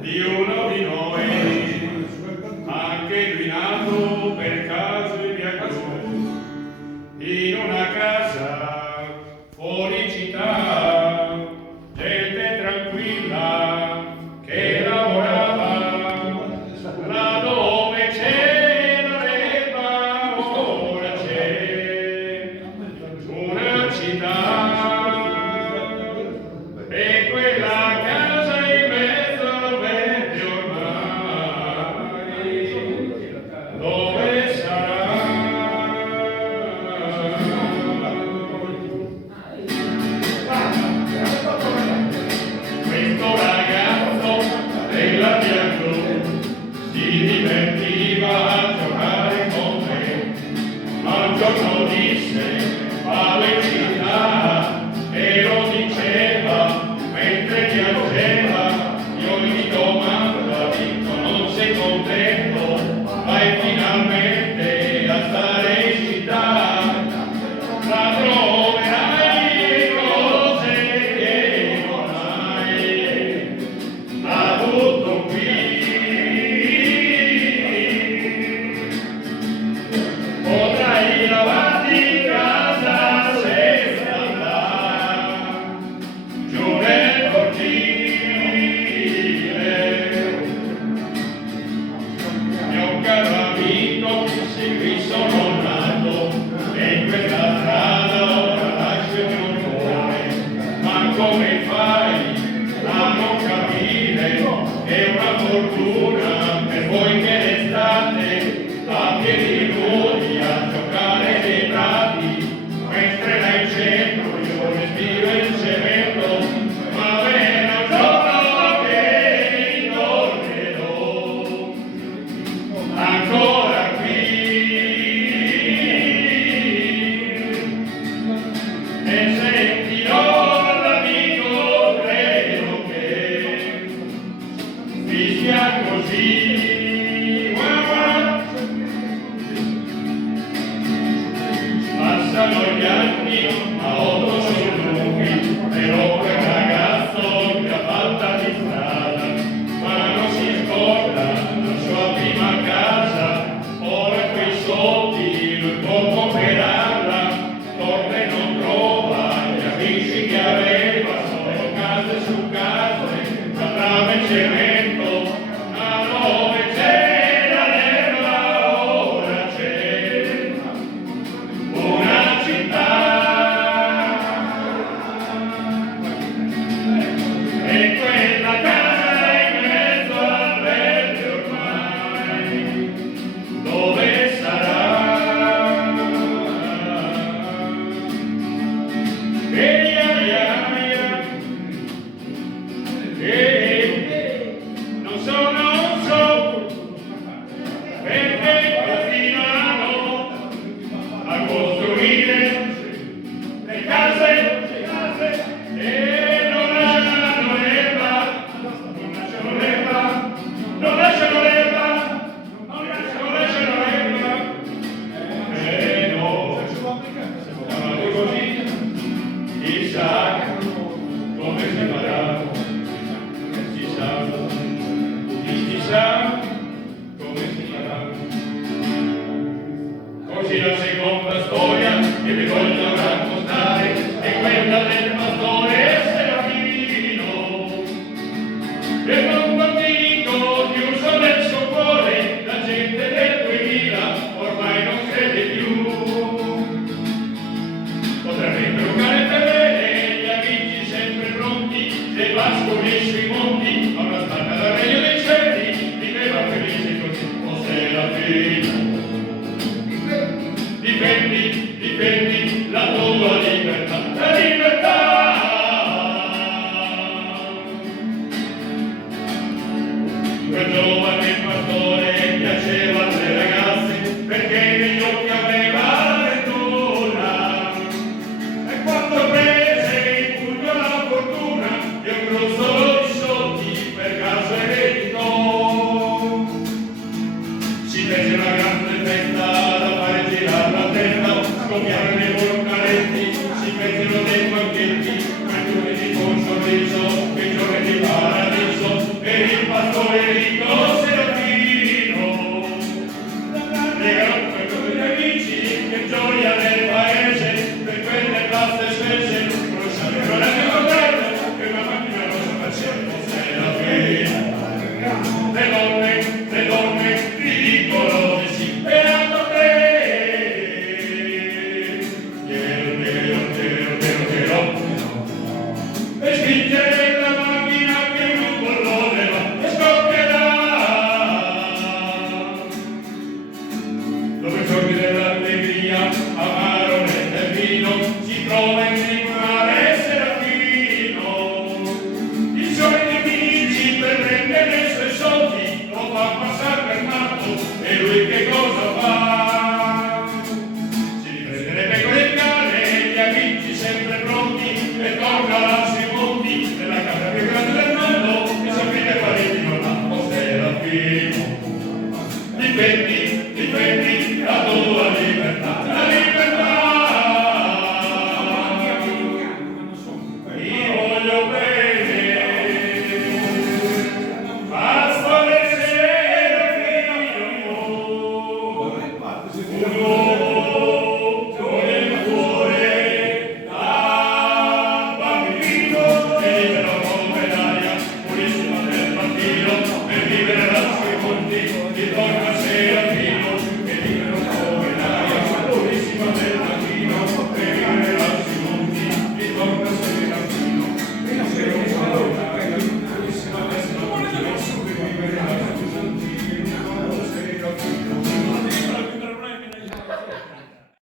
di uno di noi, anche lui nato per caso e via giù, in una casa fuori città, gente tranquilla che lavorava, là dove c'era l'erba ora c'è una città, e quella casa in mezzo al verde ormai, dove sarà? Questo ragazzo della via blu si divertiva a giocare con me, ma un giorno disse vale città, e lo diceva mentre piangeva. Io gli domando, dico non sei contento, vai finalmente a stare in città, la troverai le cose che non hai avuto qui. Potrai lavarti in casa senza andare giù nel cortile. Mio caro amico, se qui sono nato e in questa strada ora lascio il mio cuore, ma come fai a non capire che è una fortuna per voi che restate a piedi nudi a giocare nei prati, mentre là in centro io respiro il cemento, ma verrà un giorno che ritornerò ancora qui e sentirò l'amico credo che mi sia così. Passano gli anni, ma otto sono lunghi, però quel ragazzo mi ha fatta di strada, ma non si scorda la sua prima casa, ora quei soldi lui può comprarla, torna e non trova gli amici che aveva, sono case su case, tra trame e cemento, ma dove c'era l'erba ora c'è una città, e quella casa in mezzo al verde ormai, dove sarà? Non so, perché continuano a costruire le case e non lasciano l'erba, non lasciano l'erba, non lasciano l'erba, non lasciano l'erba. No, chiamate così, chissà come si farà, chissà come si farà. Così la seconda storia che vi voglio raccontare è quella del pastore Serafino, che non antico chiuso nel suo cuore, la gente del 2000 ormai non crede più. Potrebbe giocare per bene gli amici sempre pronti, se pascoli sui monti a una stacca dal regno dei cieli, viveva felice così, o Serafino. Difendi la tua libertà, la libertà. Quel giorno